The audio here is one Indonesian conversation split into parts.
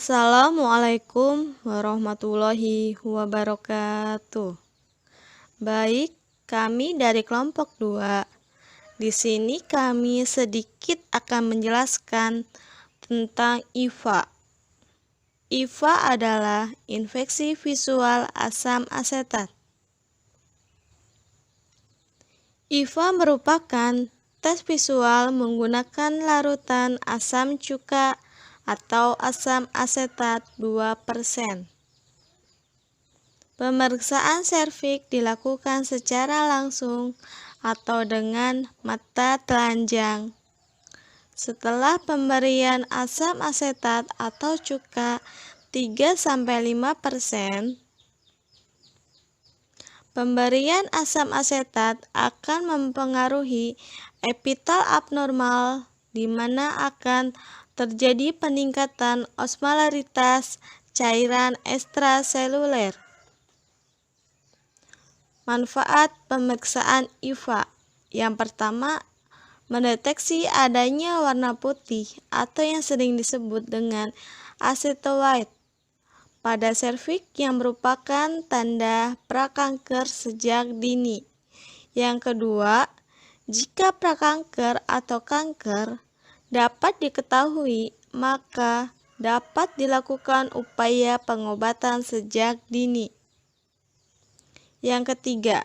Assalamualaikum warahmatullahi wabarakatuh. Baik, kami dari kelompok 2. Di sini kami sedikit akan menjelaskan tentang IVA. IVA adalah infeksi visual asam asetat. IVA merupakan tes visual menggunakan larutan asam cuka atau asam asetat 2%. Pemeriksaan serviks dilakukan secara langsung atau dengan mata telanjang. Setelah pemberian asam asetat atau cuka 3-5%, pemberian asam asetat akan mempengaruhi epitel abnormal, di mana akan terjadi peningkatan osmolaritas cairan ekstraseluler. Manfaat pemeriksaan IVA. Yang pertama, mendeteksi adanya warna putih atau yang sering disebut dengan acetoated pada serviks yang merupakan tanda prakanker sejak dini. Yang kedua, jika prakanker atau kanker dapat diketahui, maka dapat dilakukan upaya pengobatan sejak dini. Yang ketiga,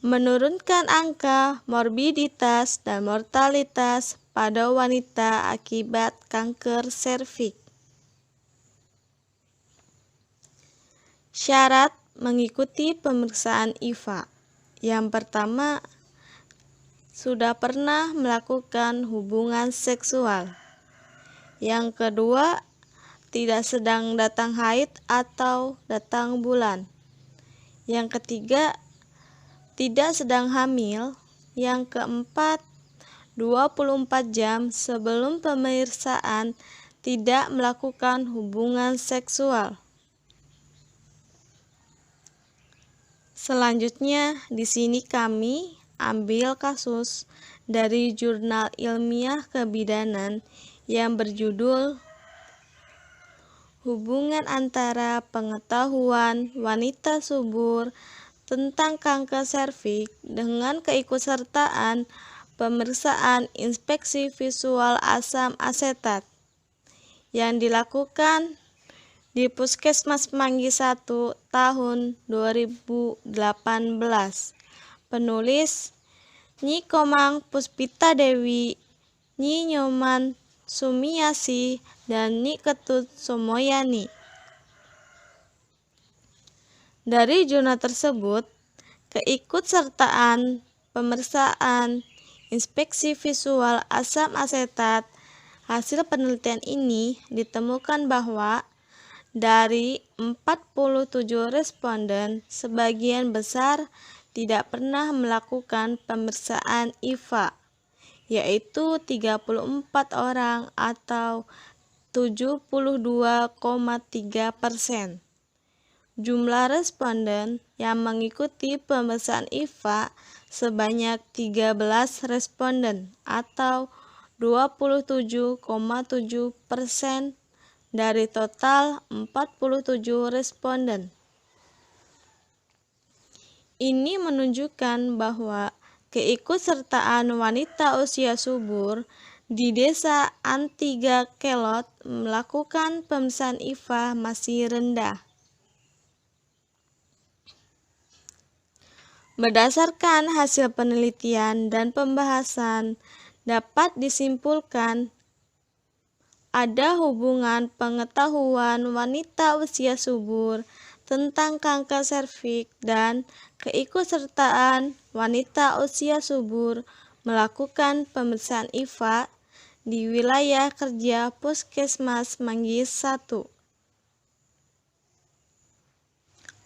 menurunkan angka morbiditas dan mortalitas pada wanita akibat kanker serviks. Syarat mengikuti pemeriksaan IVA. Yang pertama, sudah pernah melakukan hubungan seksual. Yang kedua, tidak sedang datang haid atau datang bulan. Yang ketiga, tidak sedang hamil. Yang keempat, 24 jam sebelum pemeriksaan tidak melakukan hubungan seksual. Selanjutnya, di sini kami ambil kasus dari jurnal ilmiah kebidanan yang berjudul Hubungan antara pengetahuan wanita subur tentang kanker serviks dengan keikutsertaan pemeriksaan inspeksi visual asam asetat yang dilakukan di Puskesmas Manggi 1 tahun 2018. Penulis Nyi Komang Puspita Dewi, Nyi Nyoman Sumiasi, dan Nyi Ketut Somoyani. Dari jurnal tersebut, keikutsertaan pemeriksaan inspeksi visual asam asetat, hasil penelitian ini ditemukan bahwa dari 47 responden, sebagian besar tidak pernah melakukan pemeriksaan IVA, yaitu 34 orang atau 72,3%. Jumlah responden yang mengikuti pemeriksaan IVA sebanyak 13 responden atau 27,7% dari total 47 responden. Ini menunjukkan bahwa keikutsertaan wanita usia subur di desa Antiga Kelot melakukan pemeriksaan IVA masih rendah. Berdasarkan hasil penelitian dan pembahasan, dapat disimpulkan ada hubungan pengetahuan wanita usia subur tentang kanker serviks dan keikutsertaan wanita usia subur melakukan pemeriksaan IVA di wilayah kerja Puskesmas Manggi 1.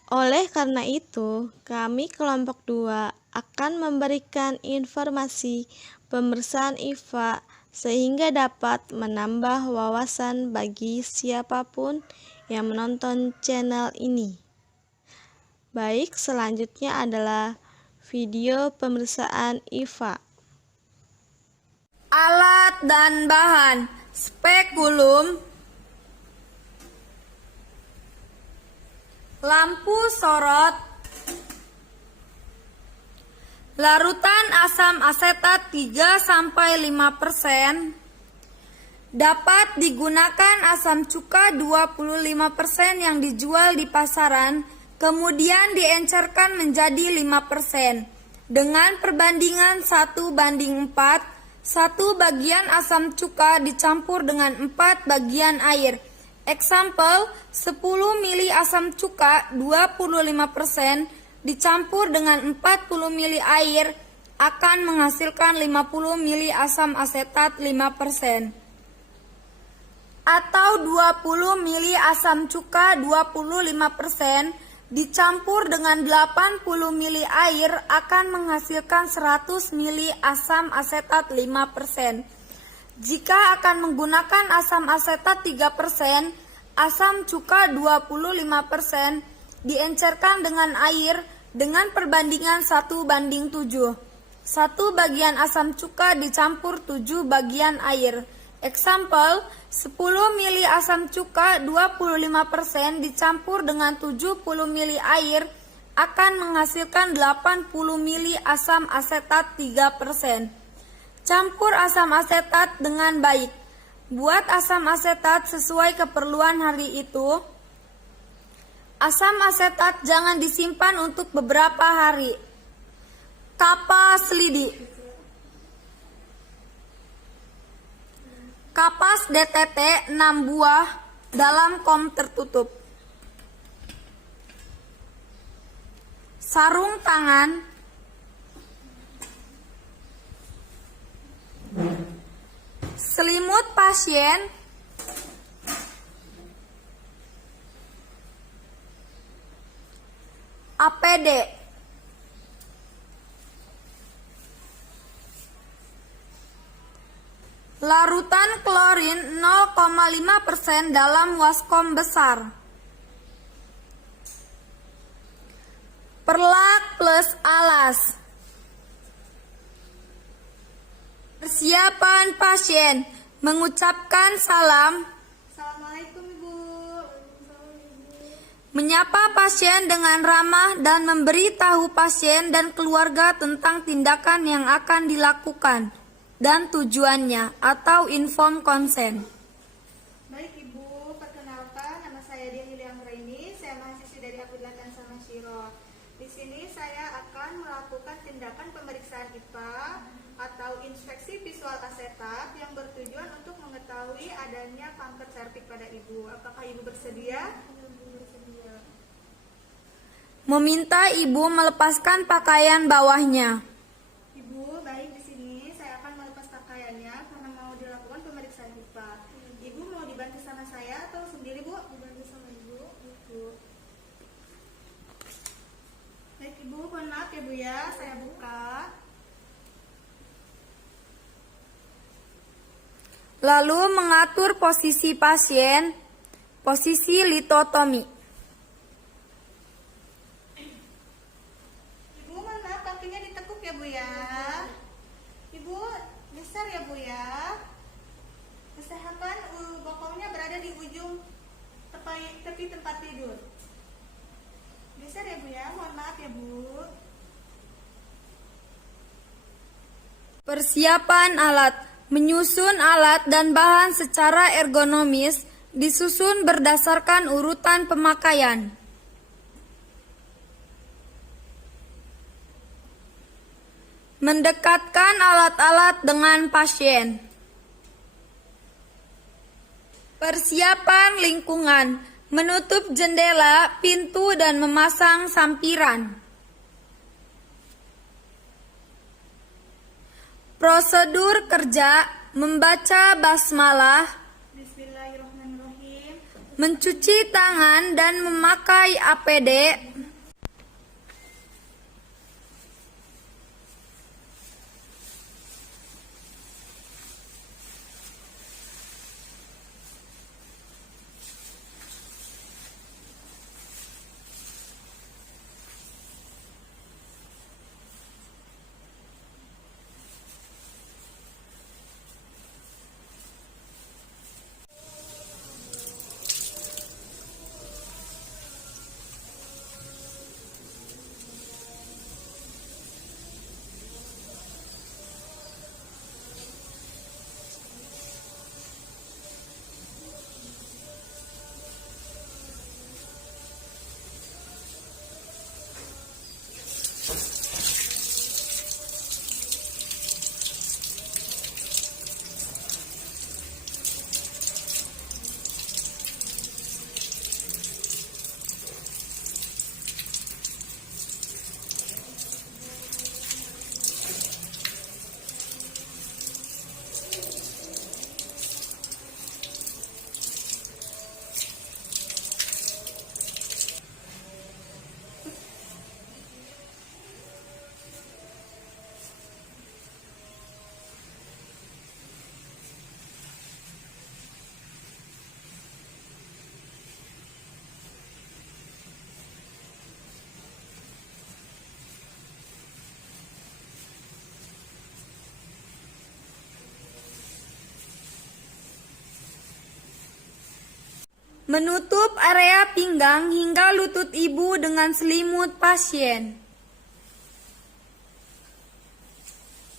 Oleh karena itu, kami kelompok 2 akan memberikan informasi pemeriksaan IVA sehingga dapat menambah wawasan bagi siapapun yang menonton channel ini. Baik, selanjutnya adalah video pemeriksaan IVA. Alat dan bahan: spekulum, lampu sorot, larutan asam asetat 3-5%, dapat digunakan asam cuka 25% yang dijual di pasaran, kemudian diencerkan menjadi 5%, dengan perbandingan 1:4, 1 bagian asam cuka dicampur dengan 4 bagian air. Example, 10 mili asam cuka 25% dicampur dengan 40 mili air akan menghasilkan 50 mili asam asetat 5%. Atau 20 mili asam cuka 25% dicampur dengan 80 mili air akan menghasilkan 100 mili asam asetat 5%. Jika akan menggunakan asam asetat 3%, asam cuka 25% diencerkan dengan air dengan perbandingan 1:7. 1 bagian asam cuka dicampur 7 bagian air. Example, 10 mili asam cuka 25% dicampur dengan 70 mili air akan menghasilkan 80 mili asam asetat 3%. Campur asam asetat dengan baik. Buat asam asetat sesuai keperluan hari itu. Asam asetat jangan disimpan untuk beberapa hari. Kapas lidi. Kapas DTT 6 buah dalam kom tertutup. Sarung tangan. Selimut pasien. APD. Larutan klorin 0,5% dalam waskom besar. Perlak plus alas. Persiapan pasien mengucapkan salam. Assalamualaikum Ibu. Menyapa pasien dengan ramah dan memberi tahu pasien dan keluarga tentang tindakan yang akan dilakukan dan tujuannya atau inform konsen. Baik Ibu, perkenalkan nama saya Dia Hiliang Raini, saya mahasiswi dari Abdulatan Sama Syiro. Di sini saya akan melakukan tindakan pemeriksaan IPA atau inspeksi visual asetat yang bertujuan untuk mengetahui adanya kanker serviks pada Ibu. Apakah Ibu bersedia? Bersedia. Meminta ibu melepaskan pakaian bawahnya. Ibu, baik, di sini saya akan melepas pakaiannya karena mau dilakukan pemeriksaan IPA. Ibu mau dibantu sama saya atau sendiri, Bu? Dibantu sama Ibu. Ibu. Baik Ibu, mohon maaf ya Bu ya, saya buka. Lalu mengatur posisi pasien, posisi litotomi. Ibu, mohon maaf kakinya ditekuk ya Bu ya. Ibu, geser ya Bu ya. Usahakan bokongnya berada di ujung tepi tempat tidur. Geser ya Bu ya, mohon maaf ya Bu. Persiapan alat. Menyusun alat dan bahan secara ergonomis, disusun berdasarkan urutan pemakaian. Mendekatkan alat-alat dengan pasien. Persiapan lingkungan, menutup jendela, pintu dan memasang sampiran. Prosedur kerja, membaca basmalah, Bismillahirrahmanirrahim. mencuci tangan dan memakai APD. Menutup area pinggang hingga lutut ibu dengan selimut pasien.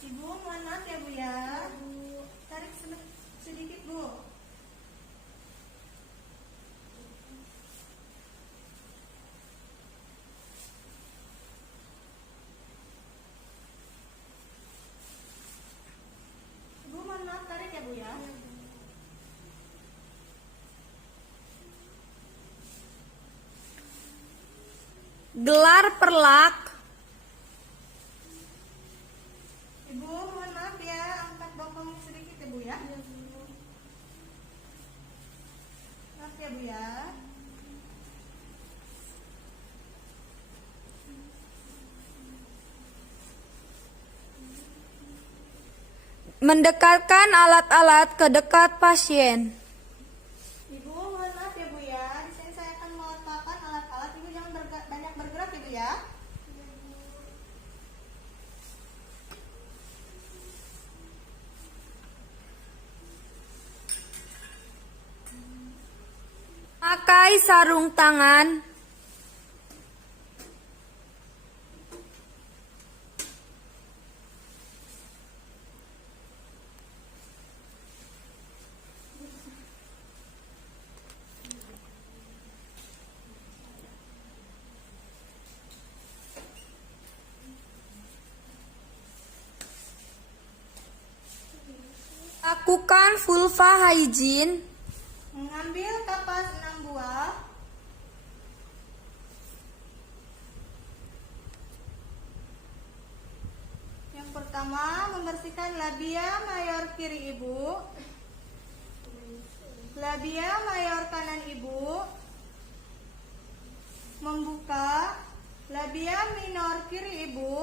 Ibu, mohon maaf ya Bu ya. Tarik sedikit Bu. Ibu, mohon maaf, tarik ya Bu ya. Gelar perlak. Ibu, mohon maaf ya, angkat bokongnya sedikit ya Bu ya. Maaf ya Bu ya. Mendekatkan alat-alat ke dekat pasien. Ibu, mohon maaf ya Bu ya. Di sini saya akan meletakkan alat-alat. Ibu jangan banyak bergerak Ibu ya. Pakai sarung tangan. Lakukan vulva hygiene. Mengambil kapas 6 buah. Yang pertama, membersihkan labia mayor kiri Ibu. Labia mayor kanan Ibu. Membuka labia minor kiri Ibu.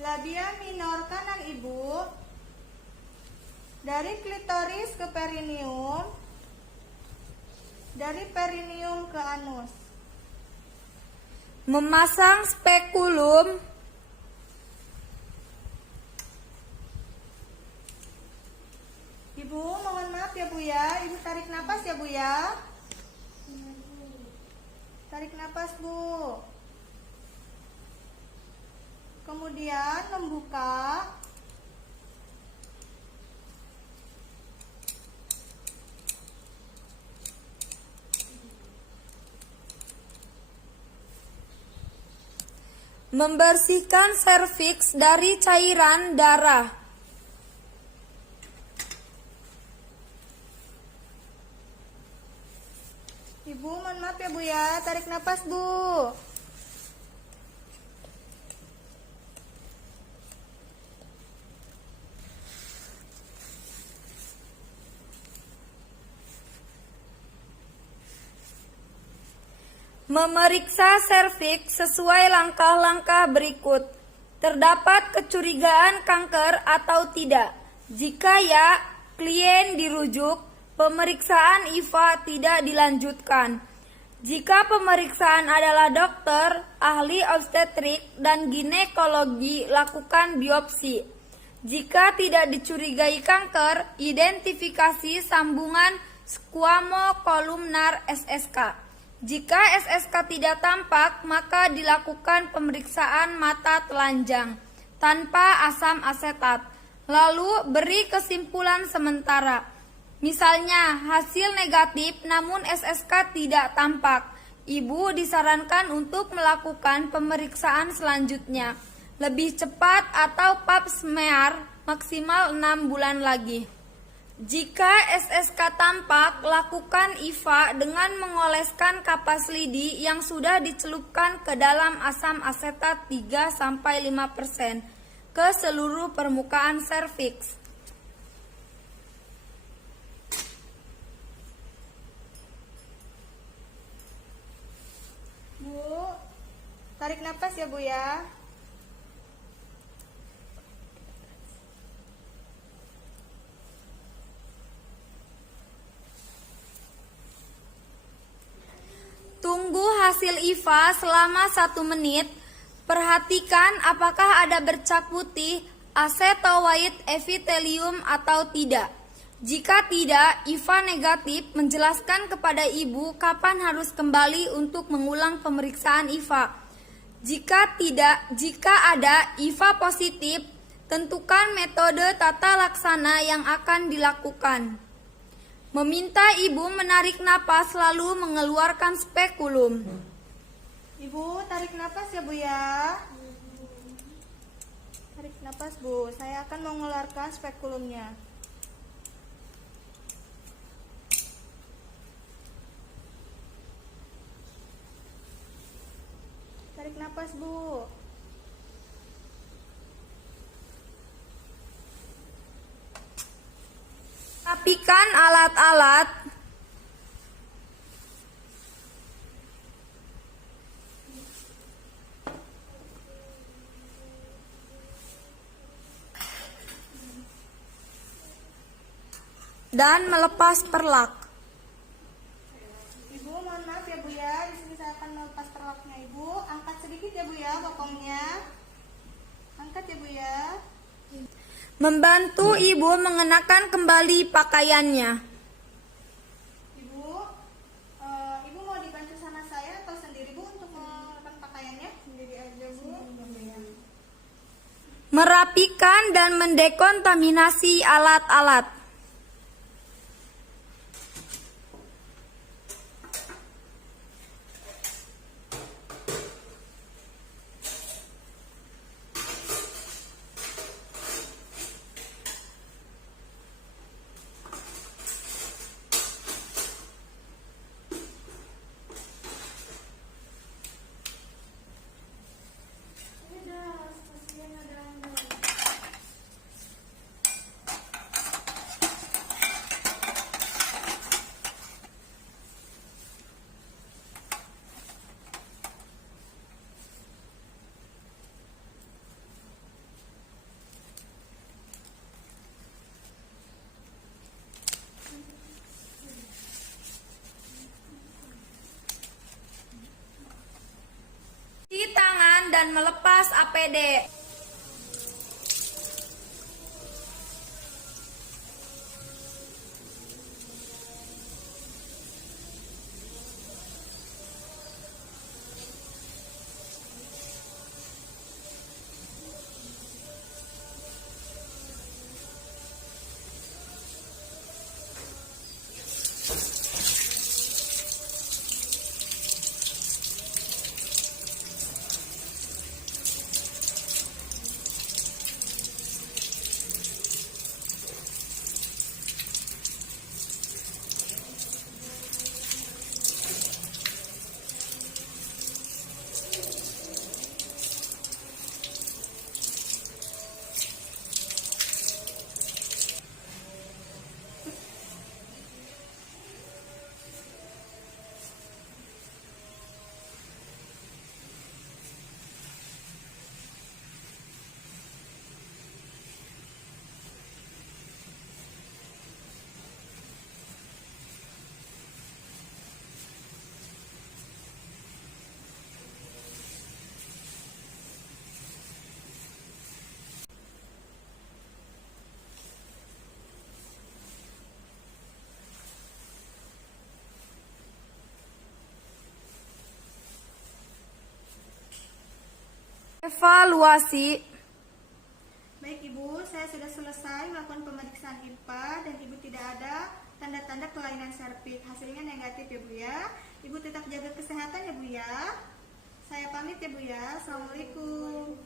Labia minor kanan Ibu. Dari klitoris ke perineum. Dari perineum ke anus. Memasang spekulum. Ibu, mohon maaf ya Bu ya. Ibu tarik napas ya Bu ya. Tarik napas Bu. Kemudian membuka. Membersihkan serviks dari cairan darah. Ibu, mohon maaf ya Bu ya. Tarik napas Bu. Memeriksa serviks sesuai langkah-langkah berikut. Terdapat kecurigaan kanker atau tidak? Jika ya, klien dirujuk. Pemeriksaan IVA tidak dilanjutkan. Jika pemeriksaan adalah dokter, ahli obstetrik dan ginekologi, lakukan biopsi. Jika tidak dicurigai kanker, identifikasi sambungan squamocolumnar SSK. Jika SSK tidak tampak, maka dilakukan pemeriksaan mata telanjang tanpa asam asetat. Lalu beri kesimpulan sementara. Misalnya hasil negatif namun SSK tidak tampak. Ibu disarankan untuk melakukan pemeriksaan selanjutnya. Lebih cepat atau pap smear maksimal 6 bulan lagi. Jika SSK tampak, lakukan IVA dengan mengoleskan kapas lidi yang sudah dicelupkan ke dalam asam asetat 3-5% ke seluruh permukaan serviks. Bu, tarik napas ya Bu ya. Tunggu hasil IVA selama 1 menit. Perhatikan apakah ada bercak putih, acetoid epithelium atau tidak. Jika tidak, IVA negatif menjelaskan kepada ibu kapan harus kembali untuk mengulang pemeriksaan IVA. Jika ada IVA positif, tentukan metode tata laksana yang akan dilakukan. Meminta ibu menarik napas lalu mengeluarkan spekulum. Ibu, tarik napas ya Bu ya. Tarik napas Bu, saya akan mengeluarkan spekulumnya. Tarik napas Bu. Rapikan alat-alat. Dan melepas perlak. Ibu, mohon maaf ya Bu ya. Di sini saya akan melepas perlaknya Ibu. Angkat sedikit ya Bu ya bokongnya. Angkat ya Bu ya. Membantu ibu mengenakan kembali pakaiannya. Ibu, Ibu mau dibantu sama saya atau sendiri Bu untuk melepas pakaiannya? Sendiri aja Bu. Merapikan dan mendekontaminasi alat-alat. Cuci tangan dan melepas APD. Evaluasi. Baik Ibu, saya sudah selesai melakukan pemeriksaan IPA dan Ibu tidak ada tanda-tanda kelainan serviks. Hasilnya negatif ya Bu ya. Ibu tetap jaga kesehatan ya Bu ya. Saya pamit ya Bu ya. Assalamualaikum.